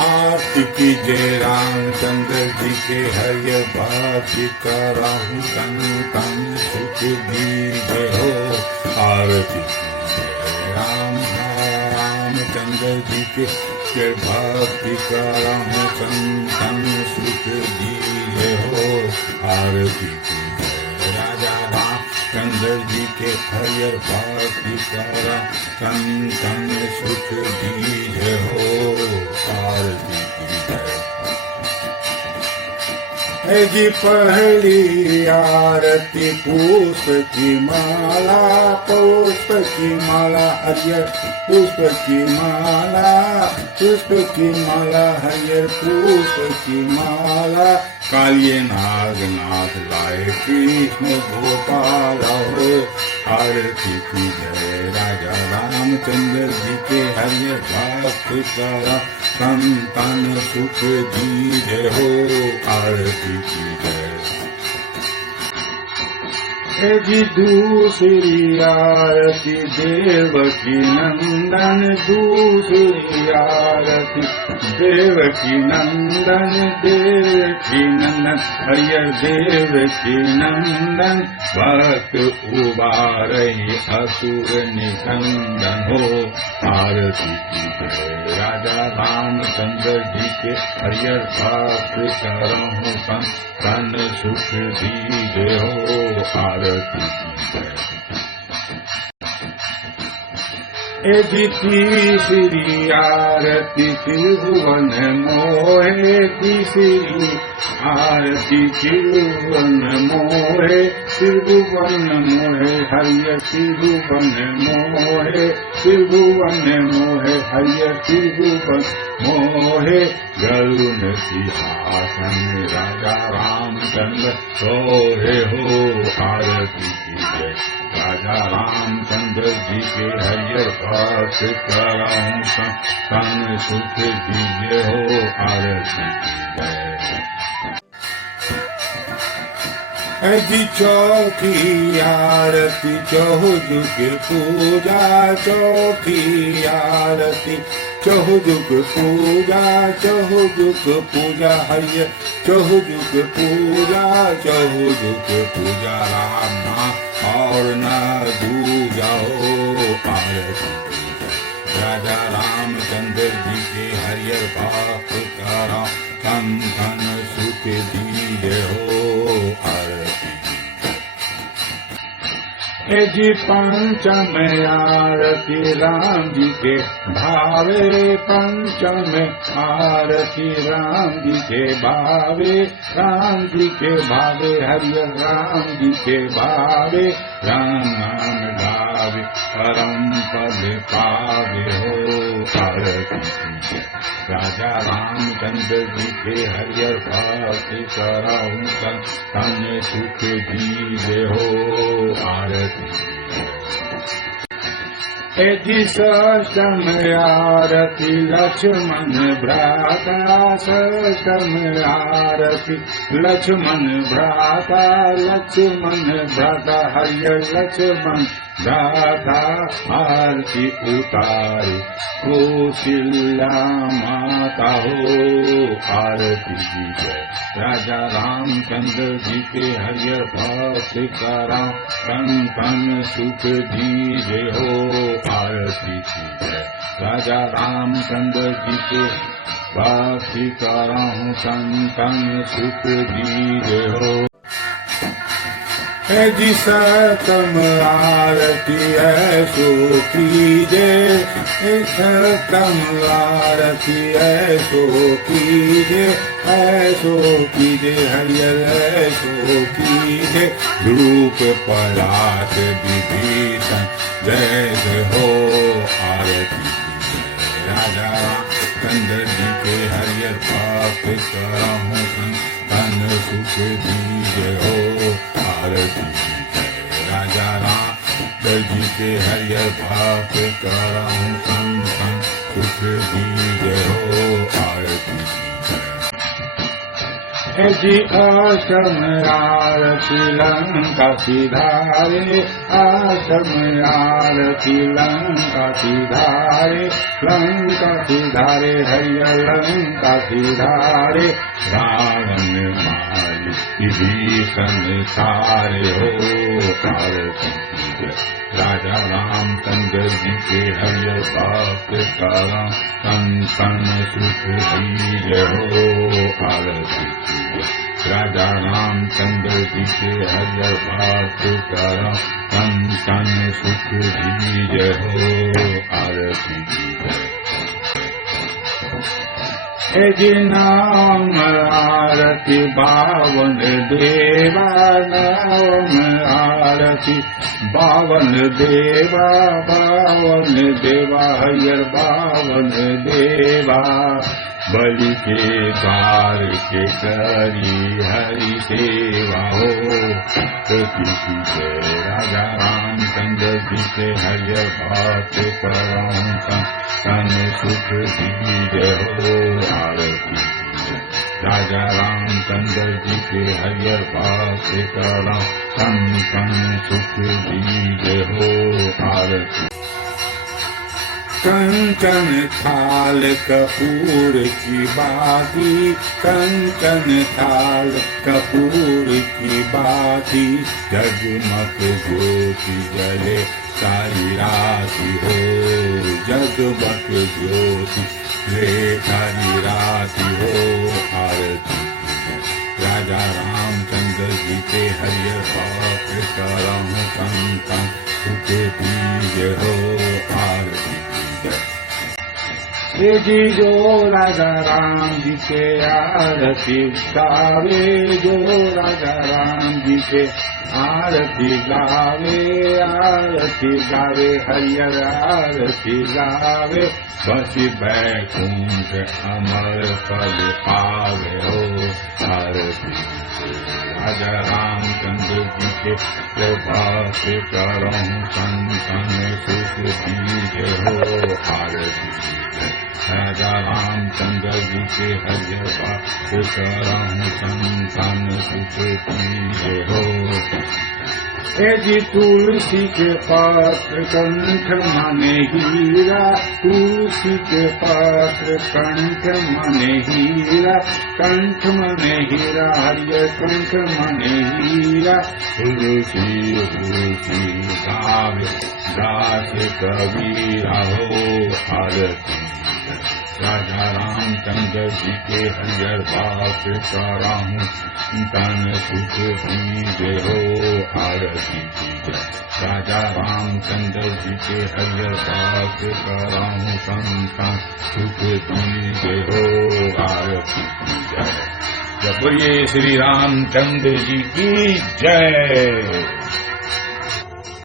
आरती कीजिए रामचंद्र जी के हरियर भक्ति कराहूं तन तन सुख दीजिए हो। आरती कीजिए रामचंद्र जी के भक्ति कराहूं तन तन सुख दीजिए हो। आरती कीजिए राजा रामचंद्र जी के हरियर भक्ति करा तन तन सुख दीजिए हो। आरती कीजिए जी पहली आरती पुष्प की माला, पुष्प की माला हरियर पुष्प की माला, पुष्प की माला हरियर पुष्प की माला। कालिए नागनाथ लाए कृष्ण गोपाल हो। आरती की जय राजा रामचंद्र जी के हरियर भक्ति करा तन तन सुख दीजिए हो। आरती की जय जी दूसरी आरती देवकी नंदन, दूसरी आरती देवकी नंदन, देवकी नंदन हरियर देवकी नंदन। भक्त उबारई असुर निकंदन हो। आरती की जय राजा रामचंद्र जी के हरियर भक्त करहूं तन तन सुख दीजिए हो। आरती की जय जी तीसरी आरती त्रिभुवन मोहे, तीसरी आरती त्रिभुवन मोहे, त्रिभुवन मोहे हरियर त्रिभुवन मोहे, त्रिभुवन मोहे हरियर त्रिभुवन मोहे। गरुड़ सिंहासन राजा रामचंद्र सोहे हो। आरती की जय राजा रामचंद्र जी के हरियर भक्त कराऊं तन सुख दीजिए हो। आरती की जय जी चौकी आरती चौजुग पूजा, चौकी आरती चौजुग पूजा, चौजुग पूजा हरियर चौजुग पूजा, चौजुग पूजा राम नाम और न दूजा हो। आरती राजा रामचंद्र जी के हरियर भक्त करा तन तन सुख दीजिए हो। आरती जी पंचम आरती राम जी के भावे, पंचम आरती राम जी के भावे, राम जी के भावे हरियर राम जी के भावे। राम नाम गावे परम पद पावे हो। आरती की राजा रामचंद्र जी के हरियर भक्ति कराऊं तन तन सुख दीजिए हो। आरती जी षष्ठम आरती लक्ष्मण भ्राता, षष्ठम आरती लक्ष्मण भ्राता, लक्ष्मण भ्राता हरियर लक्ष्मण भ्राता। आरती उतारी कौशल्या माता हो। आरती की जय राजा रामचंद्र जी के हरियर भक्त करा तन तन सुख दीजिए हो। आरती की जय राजा रामचंद्र जी के भक्ति कराऊं तन तन सुख दीजिए हो। जी सतम आरती ऐसो कीजिए, सतम आरती ऐसो कीजिए, ऐसो कीजिए हरियर ऐसो कीजिए। रूप पलाश विभीषण जय जय हो। आरती कीजिए राजा रामचंद्र जी के हरियर भक्त कराहूं तन सुख दीजिए हो। आरती राजा रामचंद्र जी के हरियर भक्त कराहूं तन तन सुख दीजिए हो। आरती जी आश्रम आरती लंका सिधारे, आश्रम आरती लंका सिधारे, लंका सिधारे हैया लंका सिधारे, रावण मारी विभीषण सारे हो आरती राजा रामचंद्र जी के हरियर भक्त करा संतन सुख दीजे हो आरती राजा रामचंद्र जी के हरियर भक्त करा संतन सुख दीजे हो आरती जी नाम आरती बावन देवा, नाम आरती बावन देवा, बावन देवा हरियर बावन देवा, बलि के द्वार के करी हरि सेवा हो किसी के राजा रामचंद्र जी के हरियर भक्त करम सन सुख दीजे हो आरती राजा रामचंद्र जी के हरियर भक्त करम सन सुख दीजे हो आरती कंचन थाल कपूर की बाती, कंचन थाल कपूर की बाती, जगमग ज्योति जले सारी राती हो, जगमग ज्योति जले सारी राती हो आरती राजा रामचंद्र जी के हरियर भक्त करम संतन सुख दीजे हो आरती जी जो राजा राम जी के आरती गावे, जो राजा राम जी के आरती गावे, आरती गावे हरियर आरती गावे, बस बैकुंठ अमर पद पावे हो आरती राजा रामचंद्र जी के प्रभात करम संतन सुख दीजे हो आरती राजा रामचंद्र जी के हरियर भक्त करम संतन सुख दीजे हो जी तुलसी के पात्र कंठ माने हीरा, तुलसी के पात्र कंठ माने हीरा, कंठ माने हीरा हरियर कंठ माने हीरा, तुलसी तुलसी गावे दास कबीरा हो आरती राजा रामचंद्र जी के हरियर भक्त कराहूँ तन सुख दीजे हो आरती राजा रामचंद्र जी के हरियर भक्त कराहूँ संतन सुख दीजे हो आरती जय। बोलिए श्री रामचंद्र जी की जय।